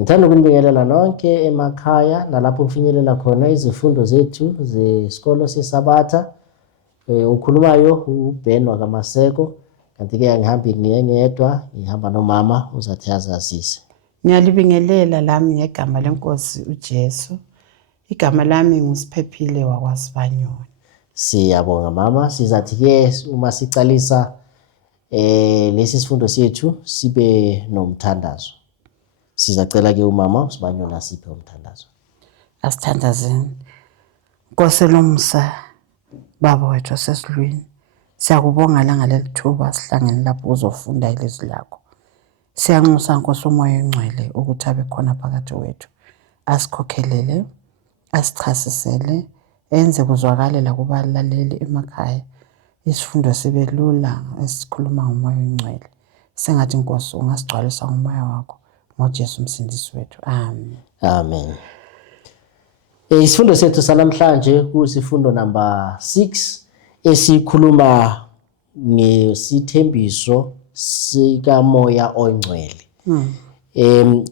Ngithanda ukunibingelela nonke emakhaya nalapho kufinyelela khona izifundo zethu zesikolo seSabatha. Ukhulumayo uBen wakaMaseko, kanti-ke angihambi ngiyedwa, ngihamba nomama uzathi azazise. Ngiyalibingelela lami ngegama leNkosi uJesu. Igama lami nguSiphephile wakwaSibanyoni. Siyabonga mama, sizathi-ke uma sicalisa lesi sifundo sethu sibe nomthandazo. Sizacela-ke umama uSibanyoni asiphe umthandazo. Asithandazeni. Nkosi lomsa, Baba wethu osesilwini, siyakubonga la ngaleli thuba sihlangene lapho uzofunda ilizwi lakho. Siyanxusa Nkosi umoya engcwele ukuthi abe khona phakathi wethu. Asikhokhelele, asichasisele, enze kuzwakalela kubalaleli emakhaya. Isifundo sibe lula esikhuluma ngomoya engcwele. Sengathi Nkosi ungasigcwalisa ngomoya wakho. NgoJesu umsindisi wethu. Amen. Amen. Isifundo sethu sanamhlanje kusifundo number 6 esikhuluma ngesithembiso sikamoya ongcwele.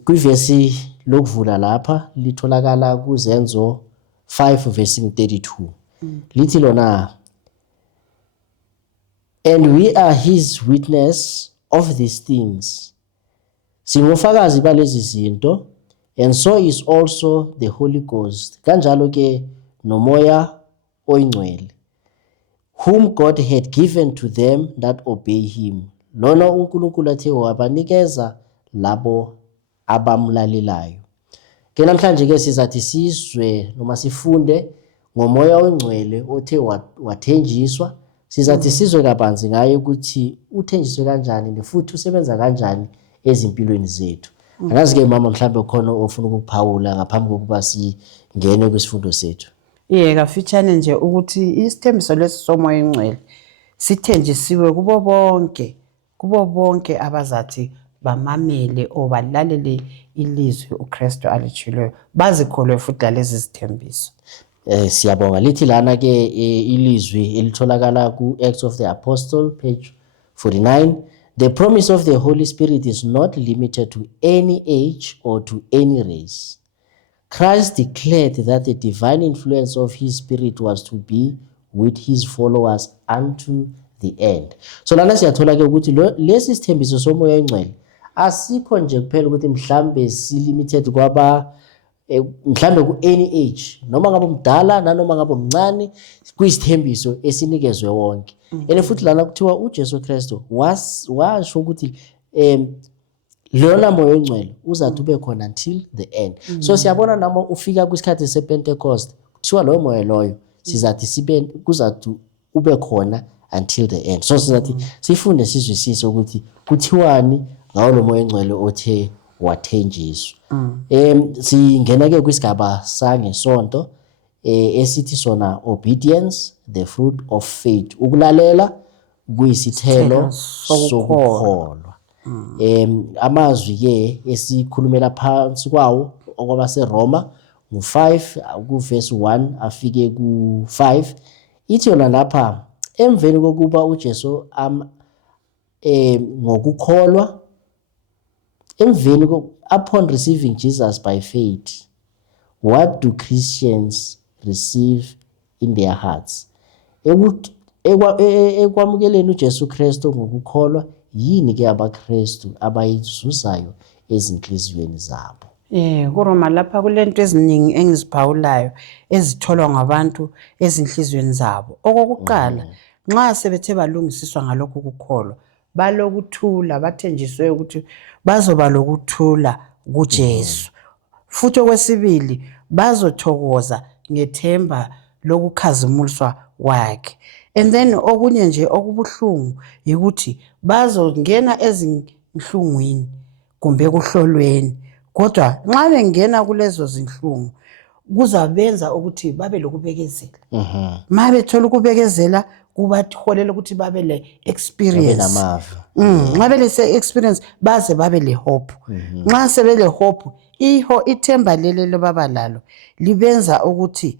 Kwivesi lokuvula lapha litholakala kuZenzo 5 verse 32. Lithi lona, and we are his witness of these things. Singofakazi balezi zinto, and so is also the Holy Ghost. Kanjalo ke nomoya oyingcwele, whom God had given to them that obey him. Lona uNkulunkulu athe wabanikeza labo abamlalelayo. Ke namhlanje ke sizathi sizwe noma sifunde ngomoya oyingcwele othe wathenjiswa. Sizathi sizwe kabanzi ngaye ukuthi uthenjiswe kanjani futhi usebenza kanjani ezimpilweni zethu. Akazi-ke mama mhlawumbe khona ofuna ukuphawula ngaphambi kokuba singene kwisifundo sethu. Kafitshane nje ukuthi isithembiso lesi somoya engcwele sithenjisiwe kubo bonke abazathi bamamele obalalele ilizwi uKristu alitshiloyo, bazikholwe futhi lalezi zithembiso. Siyabonga. Lithi lana ke ilizwi elitholakala ku Acts of the Apostle page 49. The promise of the Holy Spirit is not limited to any age or to any race. Christ declared that the divine influence of his spirit was to be with his followers unto the end. So lana siyathola ke ukuthi lesi sithembiso somoya engcwele asikho nje kuphela ukuthi mhlambe limited kwaba mhlambe ku any age, noma ngabe umdala nanoma ngabe umncane, kuyisithembiso esinikezwe wonke. Futhi lana kuthiwa uJesu Kristu washo ukuthi lona moya engcwele uzathi ube khona until the end. So siyabona namo ufika kwisikhathi sePentecost kuthiwa lo moya loyo sizathi kuzathi ube khona until the end. So sizathi sifunde sizwisise ukuthi kuthiwani ngawo lo moya engcwele othe wathenjiswa. Singena ke kwisigaba sangesonto esithi sona obedience, the fruit of faith. Ukulalela kuyisithelo sokukholwa. Amazwi ke esikhulumela phansi kwawo okwaba seRoma ngu5 kuverse 1 afike ku5. Ithi yona lapha, emveni kokuba uJesu ngokukholwa, upon receiving Jesus by faith, what do Christians receive in their hearts? Ekwamukeleni uJesu Kristu ngokukholwa, yini ke abaKristu abayizuzayo ezinhliziyweni zabo? KuRoma lapha kulento eziningi engiziphawulayo ezitholwa ngabantu ezinhliziyweni zabo. Okokuqala, nxa sebethe balungisiswa ngalokho ukukholwa, balokuthula, bathenjiswe ukuthi bazoba lokuthula kuJesu. Futhi okwesibili, bazothokoza ngethemba lokukhazimuliswa kwakhe. And then okunye nje okubuhlungu ukuthi bazongena ezinhlungwini kumbe kuhlolweni, kodwa nxa bengena kulezo zinhlungu kuzabenza ukuthi babe lokubekezela. Mabe thola ukubekezela kubaholela ukuthi babe le experience. Nxa bele experience baze babe le hope. Nxa sebele hope, ithemba lelo baba lalo libenza ukuthi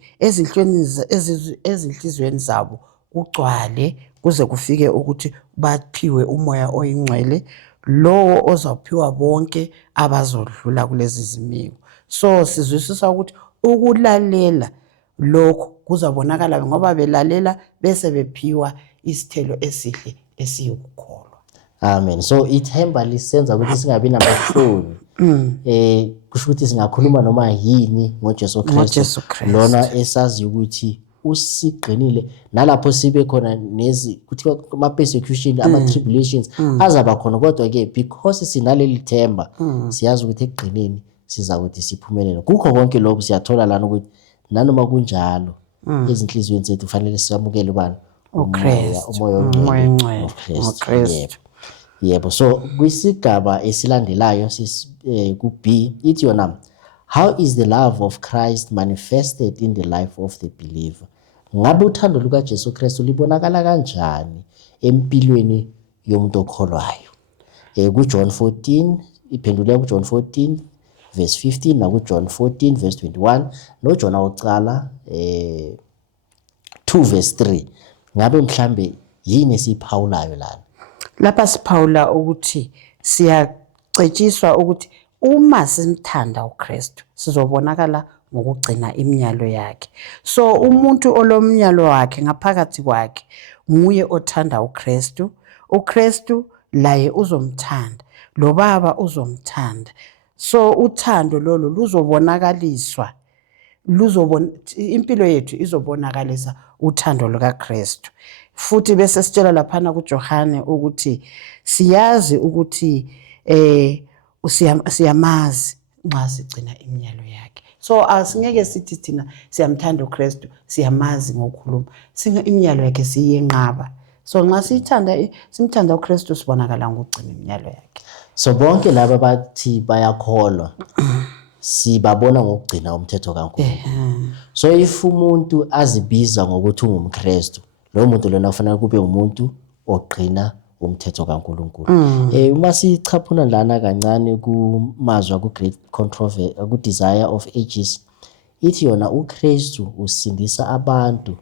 ezinhliziyweni zabo kugcwale kuze kufike ukuthi baphiwe umoya oyingcwele. lowo ozawuphiwa bonke abazodlula kulezi zimiko. So sizwisisa ukuthi ukulalela lokho kuzabonakala ngoba belalela bese bephiwa isithelo esihle esiyukukholwa. Amen. So ithemba lisenza ukuthi singabi namahloni. Kusho ukuthi singakhuluma noma yini ngoJesu Kristu, lona esazi ukuthi usigqinile, nalapho sibe khona kuthiwa ama persecution, ama tribulations azaba khona, kodwa ke because sinaleli themba siyazi ukuthi ekugqineni siza kuthi siphumelele. Kukho konke lokho siyathola lana ukuthi nanoma kunjalo ezinhliziyweni zethu kufanele siyamukele ubani? Umoya ongcwele uKristu. Yebo. So kwisigaba esilandelayo ku B ithi yona, how is the love of Christ manifested in the life of the believer? Ngabe uthando lukaJesu Kristu libonakala kanjani empilweni yomuntu okholwayo? Ku-John 14 iphendula ku-John 14 verse 15 na ku-John 14 verse 21 noJona wokucala 2 verse 3. Ngabe mhlambe yini esiphawulayo lana? Lapha siphawula ukuthi siyacetshiswa ukuthi uma simthanda uKristu sizobonakala ngokugcina imiyalo yakhe. So umuntu olomnyalo wakhe ngaphakathi kwakhe nguye othanda uKristu. uKristu laye uzomthanda, lo Baba uzomthanda. So uthando lolo luzobonakaliswa, impilo yethu izobonakalisa uthando lukaKristu. Futhi bese sitshela laphana kuJohane ukuthi siyazi ukuthi siyamazi nxa sigcina imiyalo yakhe. So asingeke sithi thina siyamthanda uKristu siyamazi ngokukhuluma, imiyalo yakhe siyenqaba. So nxa simthanda uKristu sibonakala ngokugcina imiyalo yakhe. So bonke laba bathi bayakholwa sibabona ngokugcina umthetho kaNkulunkulu. So if umuntu azibiza ngokuthi ungumKristu, lo muntu lona kufanele kube umuntu ogcina umthetho kaNkulunkulu. Uma sichaphuna lana kancane kumazwa ku-Great Controversy, ku-Desire of Ages, ithi yona uKristu usindisa abantu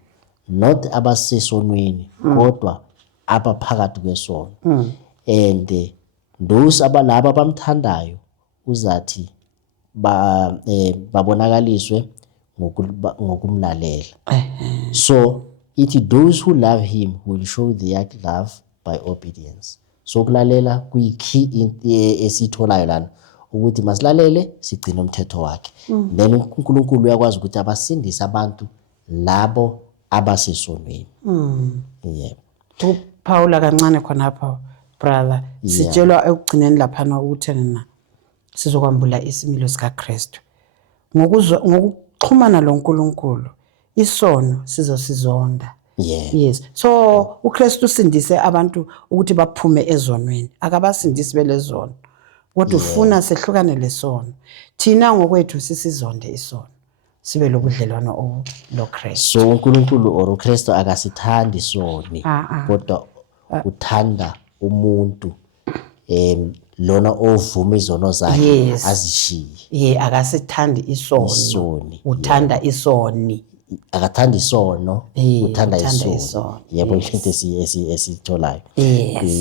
not abasesonweni kodwa abaphakathi kwesono. And those abalabo abamthandayo uzathi babonakaliswe ngokumlalela. So ithi those who love him will show their love by obedience. So kulalela kuyi-key esitholayo lana ukuthi masilalele sigcine umthetho wakhe. Then uNkulunkulu uyakwazi ukuthi abasindise abantu labo abasesonweni. Yebo. Paula kancane khonapha brother, sitshelwa ekugcineni laphana ukuthi na sizokwambula isimilo sikaKristu. Ngokuxhumana loNkulunkulu isono sizosizonda. Yes. So uKristu usindise abantu ukuthi baphume ezonweni, akabasindisi belezono. Kodwa ufuna sehlukane lesono. Thina ngokwethu sisizonde isono, sibe lobudlelwano loKristu. So uNkulunkulu or uKristu akasithandi soni, kodwa uthanda umuntu lona ovuma izono zakhe azishiye. Akasithandi isoni, uthanda isoni. Akathanda isono, uthanda isono. Yebo, into esitholayo.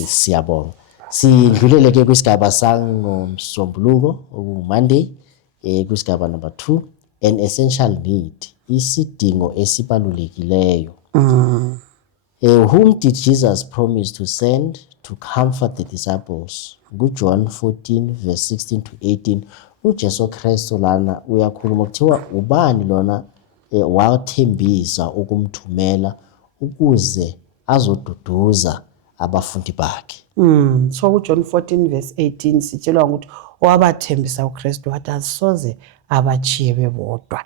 Siyabonga. Sidlulele ke kwisigaba sangomsombuluko okunguMonday, kwisigaba number 2, an essential need, isidingo esibalulekileyo. Whom did Jesus promise to send to comfort the disciples? Ku-John 14 verse 16 to 18 uJesu Kristu lana uyakhuluma kuthiwa ubani lona wathembisa ukumthumela ukuze azoduduza abafundi bakhe. So kuJohn 14 verse 18 sitshelwa ukuthi wabathembisa uKristu wathi asoze abachiye bebodwa.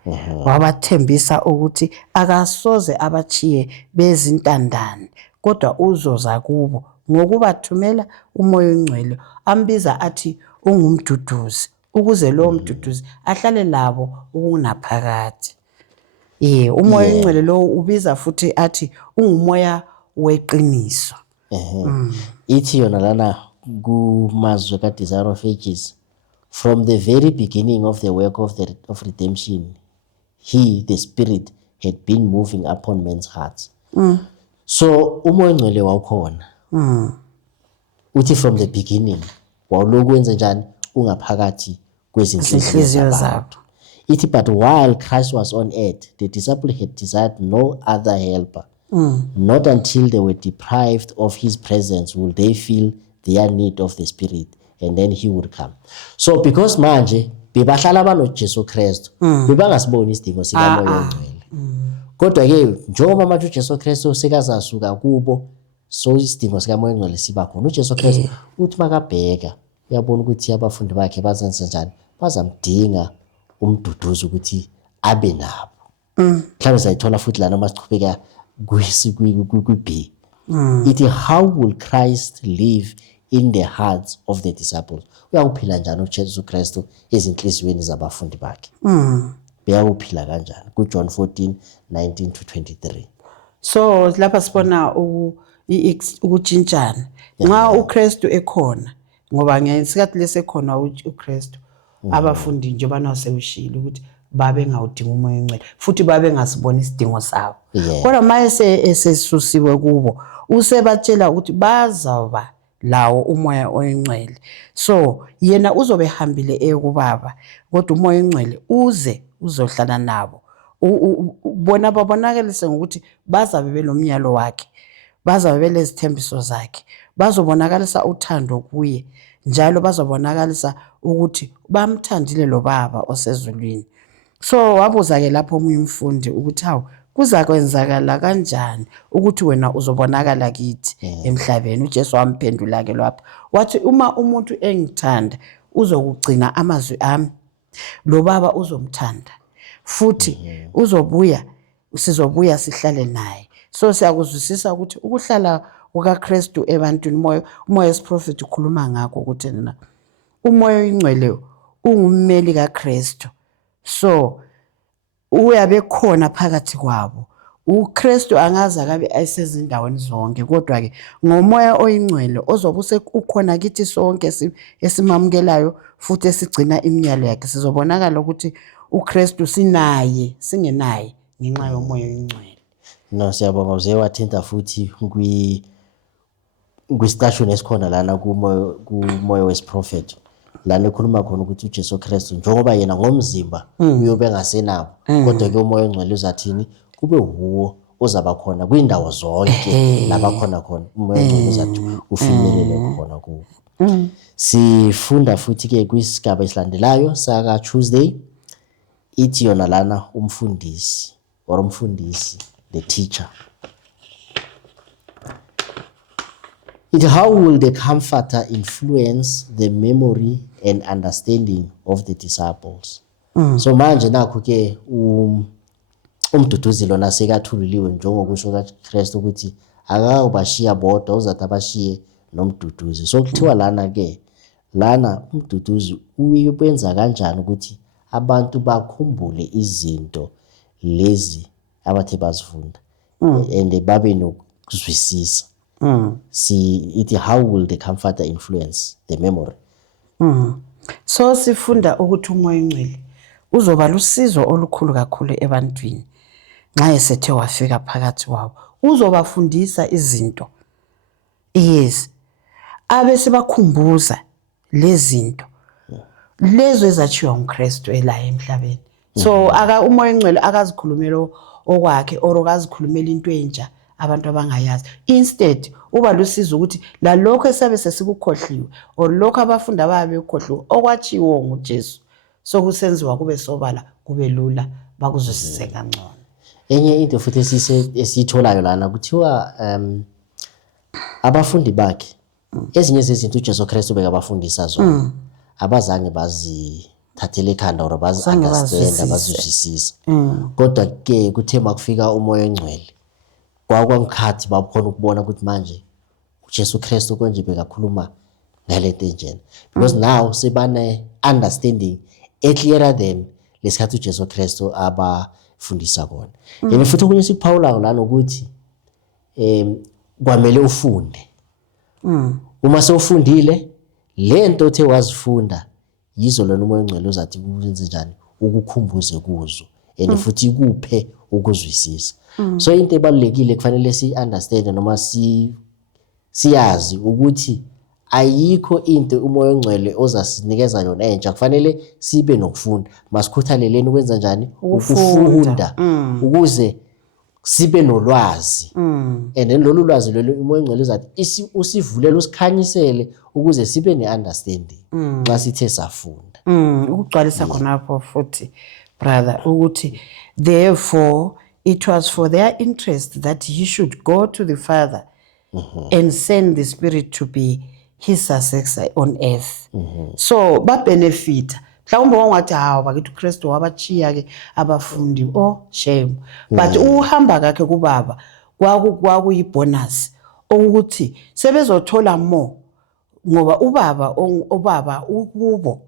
Wabathembisa ukuthi akasoze abachiye bezintandane kodwa uzoza kubo ngokubathumela uMoya oNgcwele, ambiza athi ungumduduzi, ukuze lo mduduzi ahlale labo ukunaphakade. Umoya oNgcwele lo ubiza futhi athi ungumoya weqiniso. Ithi yona lana kumazwi ka-Desire of Ages, from the very beginning of the work of redemption, he, the Spirit, had been moving upon men's hearts. So umoya oNgcwele wawukhona. Uthi from the beginning, wawulokhu wenze njani ungaphakathi kwezinhliziyo Izinhliziyo zabantu. Ithi but while Christ was on earth the disciples had desired no other helper. Not until they were deprived of his presence will they feel their need of the Spirit, and then he would come. So because manje bebahlala banoJesu Kristu bebangasiboni isidingo sikaMoya oNgcwele. Kodwa ke njengoba manje uJesu Kristu sekazasuka kubo, so isidingo sikaMoya oNgcwele siba khona. uJesu Kristu uthi makabheka uyabona ukuthi abafundi bakhe bazenza njani, bazamdinga umduduzi ukuthi abe nabo. Mhlawumbe sayithola futhi lana masichubeka kwi-B. Ithi how will Christ live in the hearts of the disciples? Uyakuphila njani uJesu Kristu ezinhliziyweni zabafundi bakhe? Beyakuphila kanjani? Ku-John 14:19-23. So lapha sibona ukutshintshana nxa uKristu ekhona, ngoba ngesikhathi lesekhona uKristu abafundi nje banasewushilo ukuthi babe ngawudinga umoya oNgcwele futhi babe ngasibona isidingo sabo. Kodwa maye esesusiwe kubo usebatshela ukuthi bazaba lawo umoya oNgcwele. So yena uzobe hambile ekubaba, kodwa umoya oNgcwele uzohlala nabo. Bona babonakalise ngokuthi bazabe belomnyalo wakhe, bazabe belezithembiso zakhe, bazobonakalisa uthando kuye, njalo bazobonakalisa ukuthi bamthandile lo baba osezulwini. So wabuza ke lapho omunye umfundi ukuthi hawu kuza kwenzakala kanjani ukuthi wena uzobonakala kithi emhlabeni. uJesu wamphendula ke lapha wathi uma umuntu engithanda uzokugcina amazwi ami, lo baba uzomthanda futhi uzobuya, sizobuya sihlale naye. So siyakuzwisisa ukuthi ukuhlala kukaKristu ebantwini, umoya wesiprofeti ukhuluma ngakho ukuthi na umoya oNgcwele ungummeli kaKristu. So uyabe khona phakathi kwabo. uKristu angaza kabe ayisezindaweni zonke, kodwa ke ngomoya oNgcwele ozobe ukhona kithi sonke esimamukelayo futhi esigcina iminyalo yakhe, sizobonakala ukuthi uKristu sinaye singenaye ngenxa yomoya oNgcwele. No, siyabonga uze wathinta futhi kwistation esikhona lana kumoya wesiprofeti lana ekhuluma khona ukuthi uJesu Kristu njengoba yena ngomzimba uyobe ngasenabo, kodwa ke umoya oNgcwele uzathini kube huwo ozaba khona kwindawo zonke labakhona khona. Umoya oNgcwele uzathi ufinyelele khona kuwo. Sifunda futhi ke kwisigaba esilandelayo saka Tuesday, ithi yona lana umfundisi or umfundisi, the teacher. How will the comforter influence the memory and understanding of the disciples? So manje nakho ke umduduzi lona sekathululiwe njengokusho kaKristu ukuthi akawubashiya bodwa, uzathi abashiye nomduduzi. So kuthiwa lana ke lana umduduzi uyenza kanjani ukuthi abantu bakhumbule izinto lezi abathe bazifunda and babe nokuzwisisa. Ithi how will the comforter influence the memory? So sifunda ukuthi umoya oNgcwele uzoba lusizo olukhulu kakhulu ebantwini nxa esethe wafika phakathi kwabo. Uzobafundisa izinto, yes, abe sebakhumbuza lezinto lezo ezachiwa uKristu elaye emhlabeni. So umoya oNgcwele akazikhulumela okwakhe or akazikhulumela into entsha abantu abangayazi. Instead uba lusizo ukuthi la lokho esabe sesikukhohliwe or lokho abafundi ababe ukhohliwe okwachiwo nguJesu sokusenziwa kube sobala, kube lula, bakuzwisise kangcono. Enye into futhi esitholayo lana kuthiwa abafundi bakhe ezinye zezinto uJesu Kristu bekabafundisa zona abazange bazithathele ekhanda or bazi-understand, abazizwisisa. Kodwa ke kuthe makufika umoya oNgcwele kwakwangikhati bakhona ukubona ukuthi manje uJesu Kristu konje bekakhuluma ngalento enjena, because now sebane understanding clearer than lesikhathi uJesu Kristu abafundisa kona. Yena futhi okunye sikuphawula lana ukuthi kwamele ufunde. Uma sewufundile lento othe wazifunda yizo lona umoya oNgcwele uzathi ukwenze njani ukukhumbuze kuzo and futhi kuphe ukuzwisisa. So into ebalulekile kufanele si understand noma siyazi ukuthi ayikho into umoya ongcwele ozasinikeza yona entsha, kufanele sibe nokufunda. Masikhuthaleleni ukwenza njani? Ukufunda ukuze sibe nolwazi. And lolu lwazi lolu umoya ongcwele uzathi usivulele, usikhanyisele ukuze sibe ne-understanding nxa sithe safunda. Ukugcwalisa khonapho futhi brother ukuthi therefore it was for their interest that he should go to the Father and send the Spirit to be his successor on earth. So ba benefit mhlawumbe wangathi hawo bakithi uKristu wabachiya ke abafundi shame, but uhamba kakhe kubaba kwakuyibonus ukuthi sebezothola more ngoba ubaba ukubo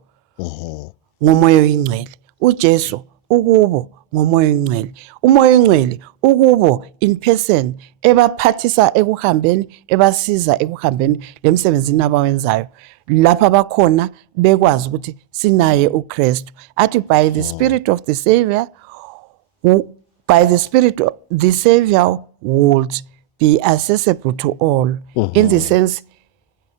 ngomoya oyingcwele, uJesu ukubo ngomoya oyingcwele, umoya oyingcwele ukubo in person ebaphathisa ekuhambeni, ebasiza ekuhambeni lemsebenzini abawenzayo lapha bakhona bekwazi ukuthi sinaye uKristu. Athi by the Spirit of the Savior, by the Spirit the Savior would be accessible to all, in the sense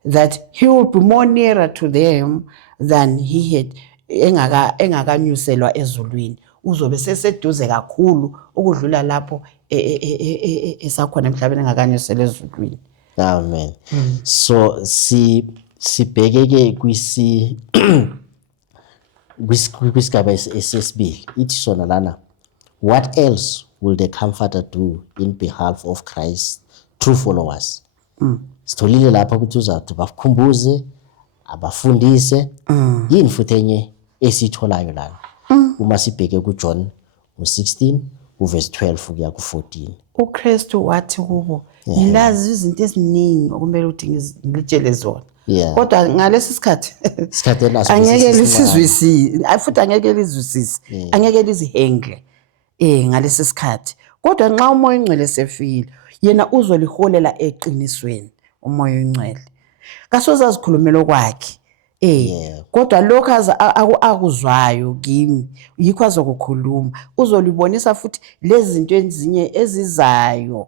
that he will be more nearer to them than he had engakanyuselwa ezulwini. Uzobe seseduze kakhulu ukudlula lapho esakhona emhlabeni engakanyuselwa ezulwini. Amen. So sibhekeke kwisigaba esesibili ithi sona lana, what else will the Comforter do in behalf of Christ true followers? Sitholile lapha ukuthi uzathi bakhumbuze, abafundise. Yini futhi enye esitholayo lana uma sibheke kuJohn 16 uverse 12 kuya ku14? uKristu wathi kubo, ngilazi izinto eziningi okumele ukuthi ngilitshele zona, kodwa ngalesi sikhathi angeke lisizwisise, futhi angeke lizwisise, angeke lizihengle ngalesi sikhathi. Kodwa nxa umoya ongcwele sefile, yena uzoliholela eqinisweni. Umoya ongcwele kasoze azikhulumela kwakhe, kodwa lokho akuzwayo kimi yikho azokukhuluma, uzolibonisa futhi lezi zinto ezinye ezizayo,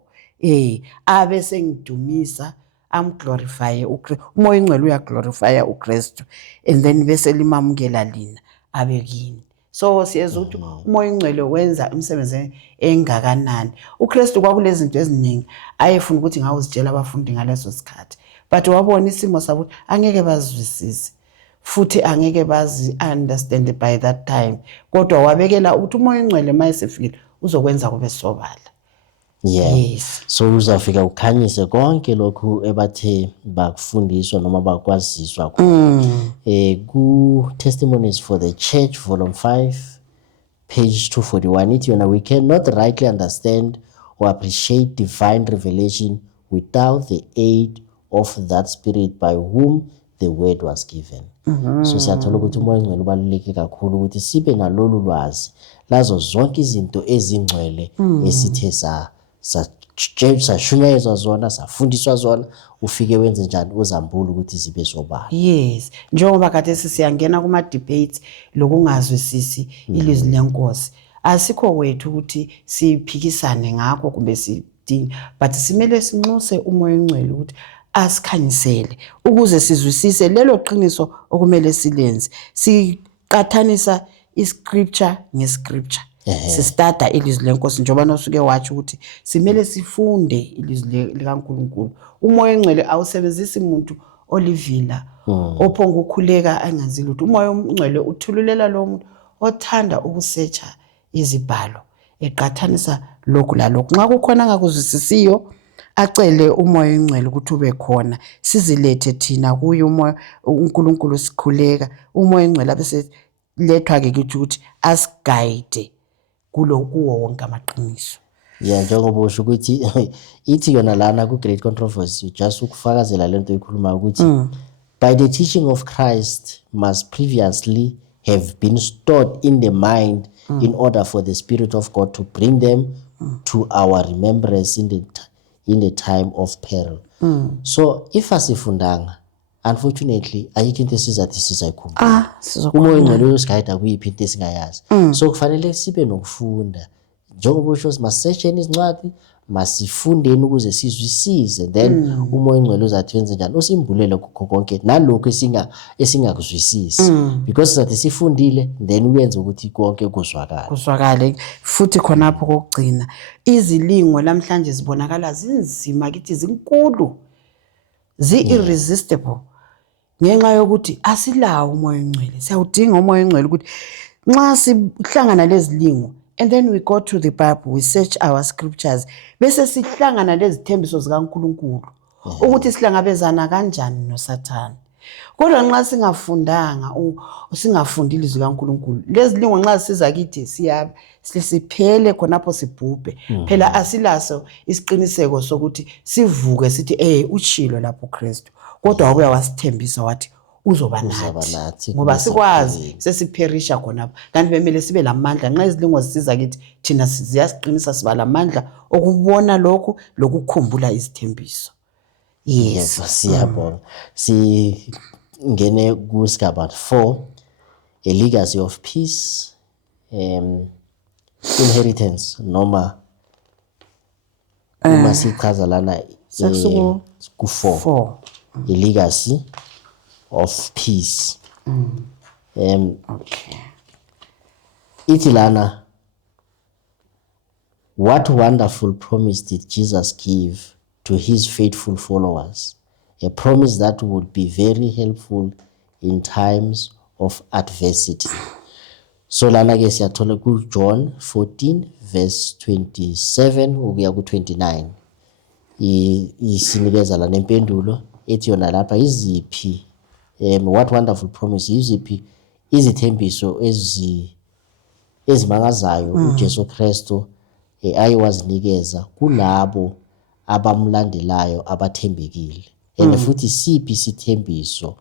abe sengidumisa, amglorify uKristu. Umoya ongcwele uyaglorify uKristu, and then bese limamukela lina abe kini. So siyeza ukuthi umoya ongcwele wenza umsebenzi engakanani. uKristu kwakulezi zinto eziningi ayefuna ukuthi ngawuzitshela abafundi ngaleso sikhathi, but wabona isimo sabo angeke bazwisise futhi angeke bazi understand by that time, kodwa wabekela ukuthi umoya ongcwele mayesefikile uzokwenza kube sobala. Yes. So uzafika ukhanyise konke lokhu ebathe bakufundiswa noma bakwaziswa khona. Ku Testimonies for the Church volume 5 page 241 ithi yona, we cannot rightly understand or appreciate divine revelation without the aid of that Spirit by whom the word was given. So siyathola ukuthi umoya ongcwele ubaluleke kakhulu ukuthi sibe nalolu lwazi lazo zonke izinto ezingcwele esithe sashunyayezwa zona, safundiswa zona, ufike wenze njani uzambula ukuthi zibe sobala. Yes, njengoba kade siyangena kuma debates lokungazwisisi ilizwi lenkosi, asikho wethu ukuthi siphikisane ngakho kumbe sidinga, but simele sinxuse umoya ongcwele ukuthi asikhanyisele ukuze sizwisise lelo qiniso okumele silenze. Siqathanisa iscripture ngescripture, sistada ilizwi lenkosi njengoba nosuke wathi ukuthi simele sifunde ilizwi likaNkulunkulu. Umoya ongcwele awusebenzisi umuntu olivila ophonga ukukhuleka angazi lutho. Umoya ongcwele uthululela lo muntu othanda ukusearcha izibhalo, eqathanisa lokhu lalokhu. Nxa kukhona ngakuzwisisiyo acele umoya ongcwele ukuthi ube khona, sizilethe thina kuye umoya uNkulunkulu sikhuleka. Umoya ongcwele bese lethwa ke ukuthi asiguide kuwo wonke amaqiniso. Njengoba usho ukuthi ithi yona lana ku Great Controversy just ukufakazela lento ikhuluma ukuthi by the teaching of Christ must previously have been stored in the mind in order for the Spirit of God to bring them to our remembrance in the time of peril. So if asifundanga, unfortunately ayikho into esizathi sizayikhumbula. Umoya ongcwele usigayida kuyiphi into esingayazi. So kufanele sibe nokufunda njengoba usho, simasesheni izincwadi, masifundeni ukuze sizwisise, then umoya ongcwele uzathi wenze njani, usimbulele kukho konke nalokho esingakuzwisisi, because sizathi sifundile then uyenze ukuthi konke kuzwakale. Futhi khonapho kokugcina izilingo namhlanje zibonakala zinzima kithi, zinkulu, zi-irresistible, ngenxa yokuthi asilawo umoya ongcwele. Siyawudinga umoya ongcwele ukuthi nxa sihlangana lezilingo, and then we go to the Bible, we search our scriptures, bese sihlangana lezithembiso zikaNkulunkulu ukuthi sihlangabezana kanjani noSathane. Kodwa nxa singafundanga, singafundile izwi likaNkulunkulu, lezilingo nxa siza kithi siphele khonapho sibhubhe. Phela asilaso isiqiniseko sokuthi sivuke sithi utshilo lapho uKristu, kodwa wabuya wasithembisa wathi uzoba nathi, ngoba sikwazi sesipherisha khonapho. Kanti bemele sibe lamandla nxa izilingo zisiza kithi, thina ziyasiqinisa, siba lamandla okubona lokhu lokukhumbula izithembiso. Yes, siyabonga. Singene kusigaba 4, a legacy of peace, inheritance, noma uma sichaza lana ku-4, a legacy of peace. Okay. Ithi lana, what wonderful promise did Jesus give to his faithful followers, a promise that would be very helpful in times of adversity. So lana ke siyathola ku John 14 verse 27 ukuya ku 29, isinikeza la nempendulo ethi yona lapha iziphi, what wonderful promise, iziphi izithembiso ezimangazayo uJesu Kristu ayiwazinikeza kulabo abamlandelayo abathembekile. And futhi siphi isithembiso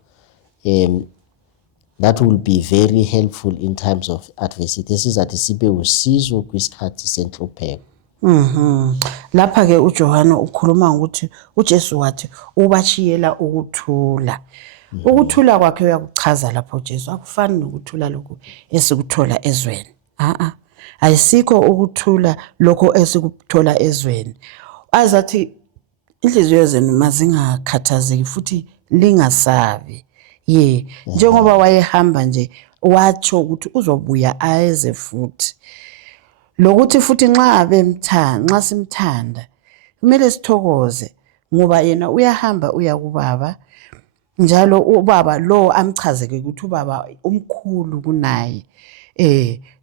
that will be very helpful in times of adversity, sizathi sibe usizo kwisikhathi senhlupheko. Lapha ke uJohane ukhuluma ukuthi uJesu wathi ubashiyela ukuthula. Ukuthula kwakhe uyakuchaza lapho uJesu, akufani nokuthula lokho esikuthola ezweni. Ayisikho ukuthula lokho esikuthola ezweni. Azathi inhliziyo zenu mazingakhathazeki futhi lingasabi. Njengoba wayehamba nje watsho ukuthi uzobuya ayeze futhi. Lokuthi futhi nxa simthanda kumele sithokoze, ngoba yena uyahamba uya kuBaba, njalo uBaba lo amchazeke ukuthi uBaba umkhulu kunaye.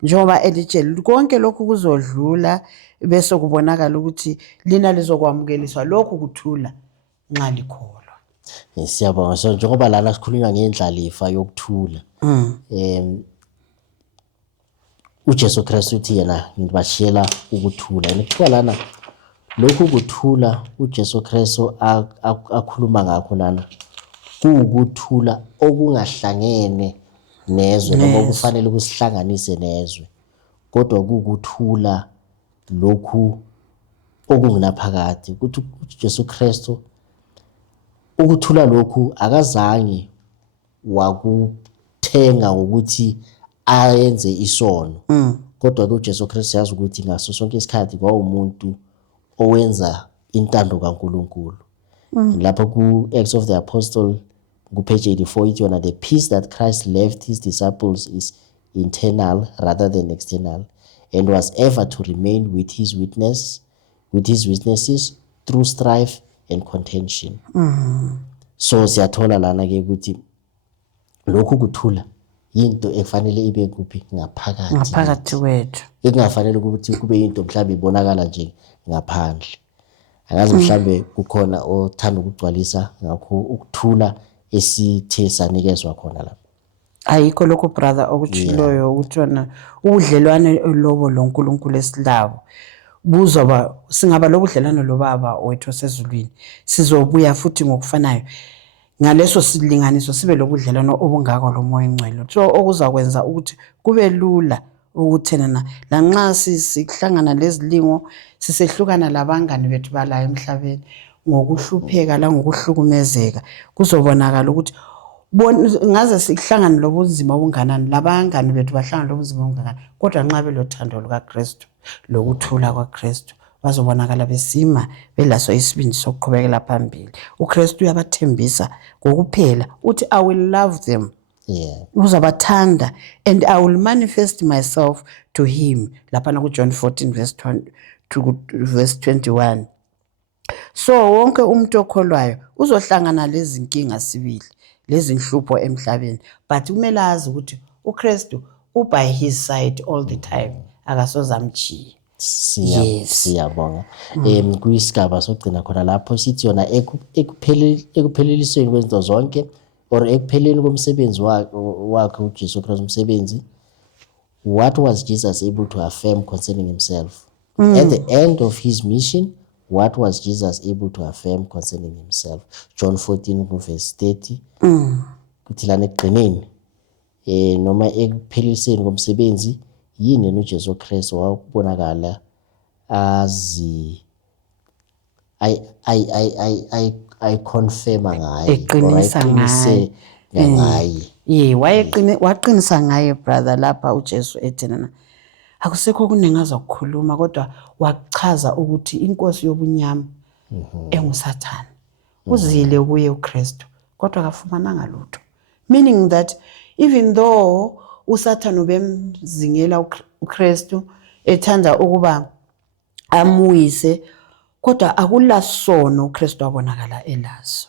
Njengoba elitshela konke lokhu kuzodlula, bese kubonakala ukuthi lina lizokwamukeliswa lokhu kuthula nxa likholwa. Siyabonga. So njengoba lana sikhulunywa ngendlalifa yokuthula, uJesu Kristu uthi yena ngibashiyela ukuthula. Kuthiwa lana lokhu kuthula uJesu Kristu akhuluma ngakho lana kuwukuthula okungahlangene nezwe, noma okufanele kusihlanganise nezwe, kodwa kuwukuthula lokhu okungenaphakade. Ukuthi uJesu Kristu ukuthula lokhu akazange wakuthenga ukuthi ayenze isono, kodwa ke uJesu Kristu yazi ukuthi ngaso sonke isikhathi kwawumuntu owenza intando kaNkulunkulu. Lapha ku Acts of the Apostle ku page 84 ithi yona, the peace that Christ left his disciples is internal rather than external, and was ever to remain with his witnesses through strife and contention. So siyathola lana ke ukuthi lokhu kuthula into efanele ibe kuphi ngaphakathi wethu, engafanele ukuthi kube into mhlawumbe ibonakala nje ngaphandle. Angazi mhlawumbe kukhona othanda ukugcwalisa ngakho ukuthula esithe sanikezwa khona lapha. Ayikho lokho brother okutshiloyo ukuthi wona ubudlelwane lobo loNkulunkulu esilabo buzoba, singaba lobudlelwane loBaba wethu osezulwini, sizobuya futhi ngokufanayo ngaleso silinganiso, sibe lobudlelwane obungako lomoya ongcwele. So okuzakwenza ukuthi kube lula ukuthi nana lanxa sihlangana lezilingo, sisehlukana labangani bethu bala emhlabeni ngokuhlupheka la ngokuhlukumezeka, kuzobonakala ukuthi ngaze sihlangane lobunzima obunganani, labangani bethu bahlangana lobunzima obunganani, kodwa nxa belothando lukaKristu lokuthula kwaKristu, bazobonakala besima belaso isibindi sokuqhubekela phambili. uKristu uyabathembisa ngokuphela uthi I will love them. Yeah. Uzabathanda and I will manifest myself to him. Lapha ku John 14 verse 21. So wonke umuntu okholwayo uzohlangana lezi inkinga sibili, lezi inhlupho emhlabeni, but kumele azi ukuthi uKristu by his side all the time, akasoze amchiye. Siyabonga. Kuyisigaba sokugcina khona lapho sithi yona ekuphelelisweni kwezinto zonke or ekupheleni komsebenzi wakhe uJesu Kristu umsebenzi, what was Jesus able to affirm concerning himself? At the end of his mission, what was Jesus able to affirm concerning himself? John 14 verse 30. Kuthi lana ekugcineni noma ekupheliseni komsebenzi yini uJesu Kristu wakubonakala I confirm ngaye, eqinisa ngaye. Waqinisa ngaye brother lapha uJesu ethena akusekho kuningi azokukhuluma kodwa wachaza ukuthi inkosi yobunyama enguSathane uzile kuye uKristu kodwa akafumananga lutho, meaning that even though uSathane ubemzingela uKristu ethanda ukuba amuyise kodwa akulasono uKristu wabonakala elaso.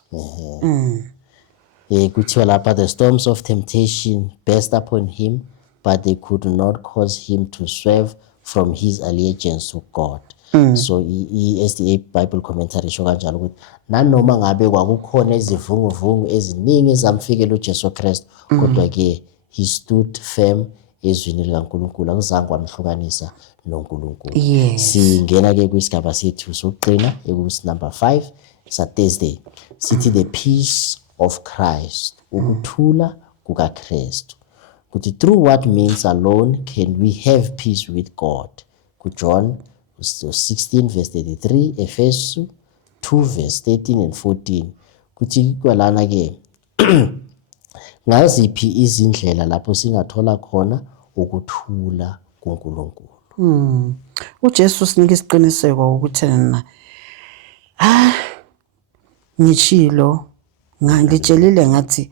Kuthiwa lapha the storms of temptation burst upon him, but they could not cause him to swerve from his allegiance to God. So i-SDA Bible commentary isho kanjalo ukuthi nanoma ngabe kwakukhona izivunguvungu eziningi ezamfikela uJesu Kristu kodwa ke he stood firm ezwini likaNkulunkulu, akuzange wamhlukanisa noNkulunkulu. Singena ke kwisigaba sethu sokuqina number 5 sa Thursday, sithi the peace of Christ, ukuthula kukaKristu. Kuthi through what means alone can we have peace with God? John 16 verse 33, Ephesians 2 verse 13 and 14. Kuthi kwalana ke ngaziphi izindlela lapho singathola khona ukuthula kuNkulunkulu. uJesu sinika isiqiniseko ukuthi na ngitshilo ngitshelile ngathi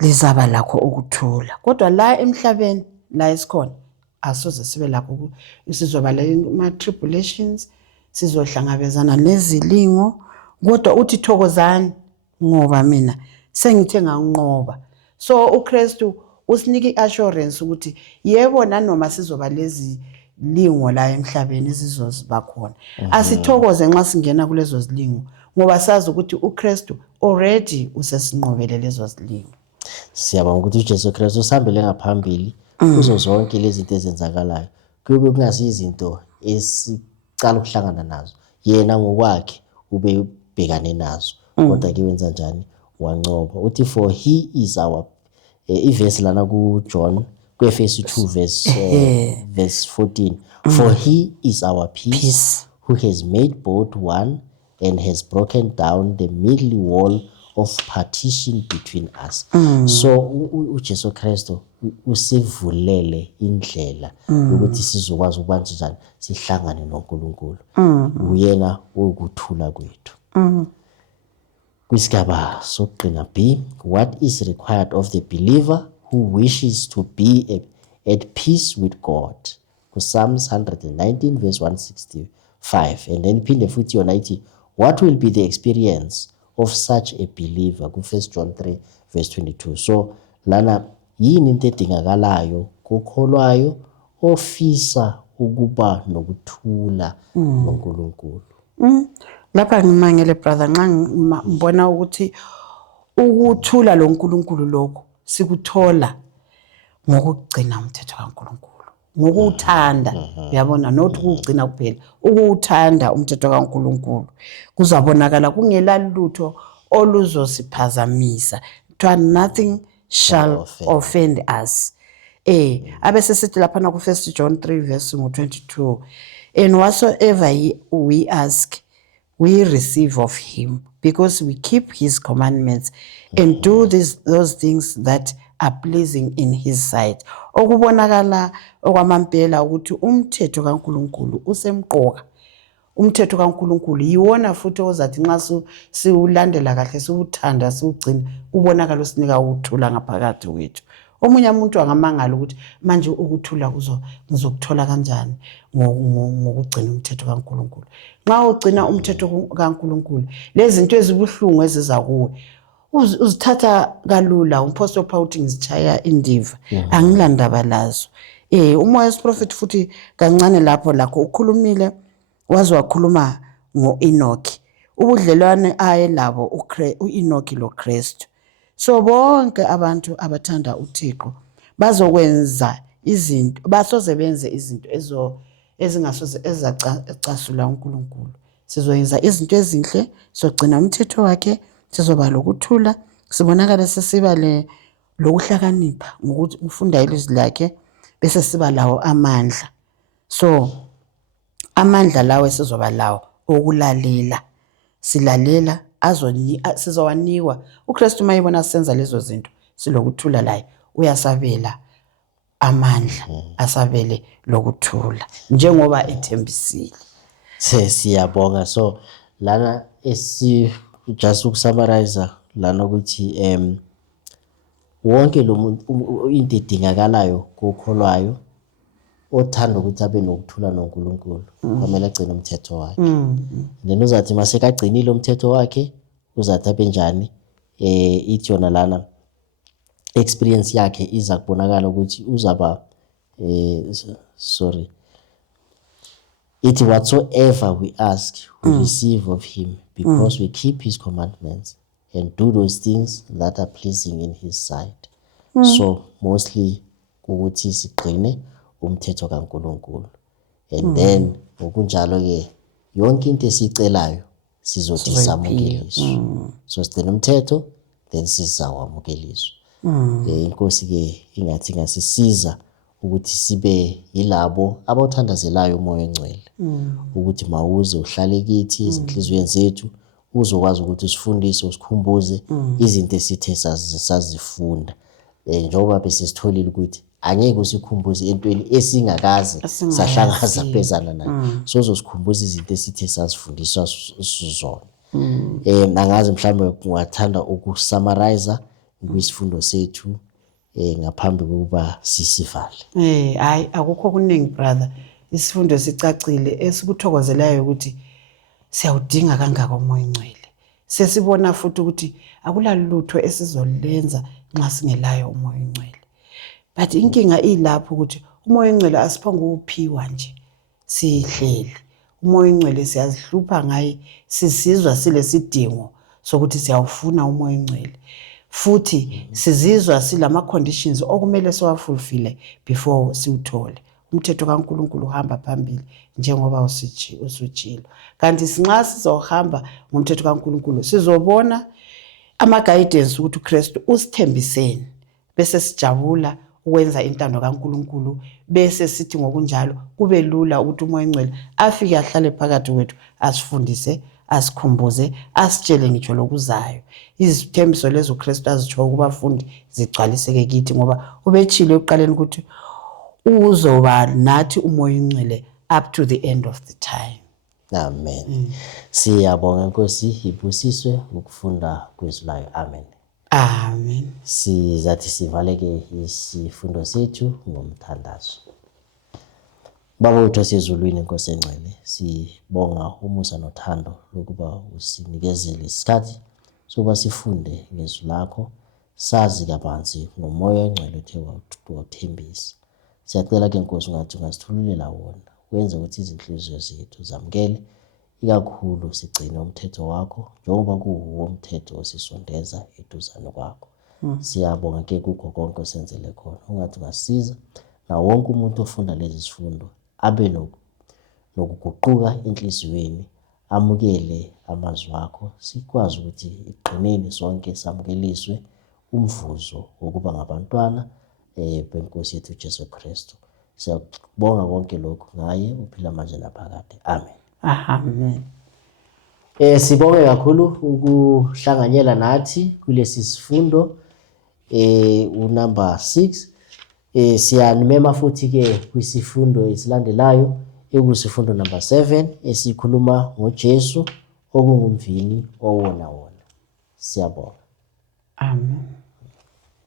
lizaba lakho ukuthula, kodwa la emhlabeni la esikhona asoze sibe lakho, sizoba ma tribulations, sizohlangabezana nezilingo, kodwa uthi thokozani ngoba mina sengithe nganqoba. So uKristu usinika iassurance ukuthi yebo nanoma sizoba lezi lingo la emhlabeni sizoziba khona, asithokoze nxa singena kulezo zilingo ngoba sazi ukuthi uKristu already usesinqobele lezo zilingo. Siyabonga ukuthi uJesu Kristu usihambele ngaphambili kuzo zonke lezi zinto ezenzakalayo, kube kungasizinto esicala ukuhlangana nazo, yena ngokwakhe ube ubhekane nazo, kodwa ke wenza njani? Wanqoba. Uthi for he is our iverse lana ku John kweFesi 2 verse 14, for he is our peace who has made both one and has broken down the middle wall of partition between us. So uJesu Kristu usivulele indlela ukuthi sizokwazi ukubanje njani sihlangane noNkulunkulu, uyena ukuthula kwethu. Kwisigaba sokuqina B, what is required of the believer who wishes to be at peace with God? Psalms 119 verse 165. And then phinde futhi yona ithi what will be the experience of such a believer? Ku 1 John 3 verse 22. So lana yini into edingakalayo kokholwayo ofisa ukuba nokuthula noNkulunkulu? Lapha ngimangele brother nxa ngibona ukuthi ukuthula loNkulunkulu lokho sikuthola ngokugcina umthetho kaNkulunkulu, ngokuthanda. Uyabona, not ukugcina kuphela, ukuthanda umthetho kaNkulunkulu kuzabonakala kungela lutho oluzosiphazamisa. Nothing shall offend us. Abese sithi lapha na ku 1 John 3 verse 22, and whatsoever we ask we receive of him, because we keep his commandments and do those things that are pleasing in his sight. Okubonakala okwamampela ukuthi umthetho kaNkulunkulu usemqoka umthetho kaNkulunkulu yiwona futhi ozathi nxa siwulandela kahle siwuthanda siwugcina ubonakala usinika ukuthula ngaphakathi kwethu. Omunye umuntu angamangala ukuthi manje ukuthula ngizokuthola kanjani ngokugcina umthetho kaNkulunkulu. Nxa ugcina umthetho kaNkulunkulu lezi zinto ezibuhlungu eziza kuwe uzithatha kalula. Umpostoli Paul uthi ngizitshaya indiva angilandaba lazo. Umoya wesiprofeti futhi kancane lapho lakho ukhulumile waze wakhuluma ngo-Enoki, ubudlelwane ayelabo u-Enoki loKristu. So bonke abantu abathanda uThixo bazokwenza izinto, basoze benze izinto ezingasoze ezacasula uNkulunkulu. Sizoyenza izinto ezinhle, sizogcina umthetho wakhe, sizoba lokuthula, sibonakala sesiba lokuhlakanipha ngokuthi ufunda ilizwi lakhe bese siba lawo amandla. So amandla lawo sizoba lawo okulalela, silalela sizowanikwa. uKristu mayibona senza lezo zinto silokuthula laye uyasabela amandla, asabele lokuthula njengoba ethembisile. Siyabonga. So lana just ukusummarize lana ukuthi wonke lo muntu into edingakalayo kokholwayo othanda ukuthi abe nokuthula noNkulunkulu kumele agcine umthetho wakhe. Then uzathi mase kagcinile umthetho wakhe uzathi abe njani ithi yona lana experience yakhe iza kubonakala ukuthi uzaba ithi whatsoever we ask we receive of him because we keep his commandments and do those things that are pleasing in his sight. So mostly ukuthi sigcine umthetho kaNkulunkulu, and then ngokunjalo ke yonke into esicelayo sizothi samukeliswa. So sigcine umthetho then sizawamukeliswa. Inkosi ke ingathi ngasisiza ukuthi sibe yilabo abawuthandazelayo umoya engcwele, ukuthi mawuze uhlale kithi ezinhlizweni zethu uzokwazi ukuthi usifundise usikhumbuze izinto esithe sazifunda. Njengoba bese sitholile ukuthi angeke usikhumbuze entweni esingakaze sahlangaza phezana nayo, so uzosikhumbuza izinto esithe sazifundiswa sizona. Angazi mhlawumbe ungathanda ukusummarize kwisifundo sethu ngaphambi kokuba sisivale. Hayi akukho kuningi brother, isifundo sicacile. Esikuthokozelayo ukuthi siyawudinga kangaka umoya engcwele. Sesibona futhi ukuthi akulalutho esizolenza nxa singelayo umoya engcwele. But inkinga ilapho ukuthi umoya engcwele asiphanga ukuphiwa nje sihleli. Umoya engcwele siyazihlupha ngaye, sisizwa silesidingo sokuthi siyawufuna umoya engcwele. Futhi sizizwa silama conditions okumele siwafulfille before siwuthole. Umthetho kaNkulunkulu uhamba phambili njengoba usutshilo. Kanti nxa sizohamba ngomthetho kaNkulunkulu sizobona ama guidance ukuthi uKristu usithembiseni, bese sijabula ukwenza intando kaNkulunkulu, bese sithi ngokunjalo kube lula ukuthi umoya engcwele afike ahlale phakathi kwethu asifundise, asikhumbuze, asitshele ngitsho lokuzayo. Izithembiso lezo uKristu azitsho kubafundi zigcwaliseke kithi ngoba ubetshilo ekuqaleni ukuthi uzoba nathi umoya engcwele up to the end of the time. Amen. Siyabonga Nkosi, ibusiswe ukufunda kwezwi layo. Amen. Amen. Sizathi sivaleke isifundo sethu ngomthandazo. Baba wethu osezulwini, Nkosi engcwele, sibonga umusa nothando lokuba usinikezele isikhathi sokuba sifunde ngezwi lakho, sazi kabanzi ngomoya engcwele othe wawuthembisa. Siyacela ke Nkosi ungathi ungasithululela wona, wenze ukuthi izinhliziyo zethu zamukele, ikakhulu sigcine umthetho wakho njengoba kuwo umthetho osisondeza eduzane kwakho. Siyabonga ke kukho konke osenzele khona. Ungathi ungasiza na wonke umuntu ofunda lezi zifundo abe nokuguquka enhliziyweni, amukele amazwi akho, sikwazi ukuthi iqineni sonke samukeliswe umvuzo wokuba ngabantwana beNkosi yethu Jesu Kristu. Siyabonga konke lokho ngaye uphila manje naphakade. Amen. Amen. Sibonge kakhulu ukuhlanganyela nathi kulesi sifundo unumber 6. Siyanimema futhi ke kwisifundo esilandelayo ekusifundo number 7 esikhuluma ngoJesu okungumvini owona wona. Siyabonga. Amen.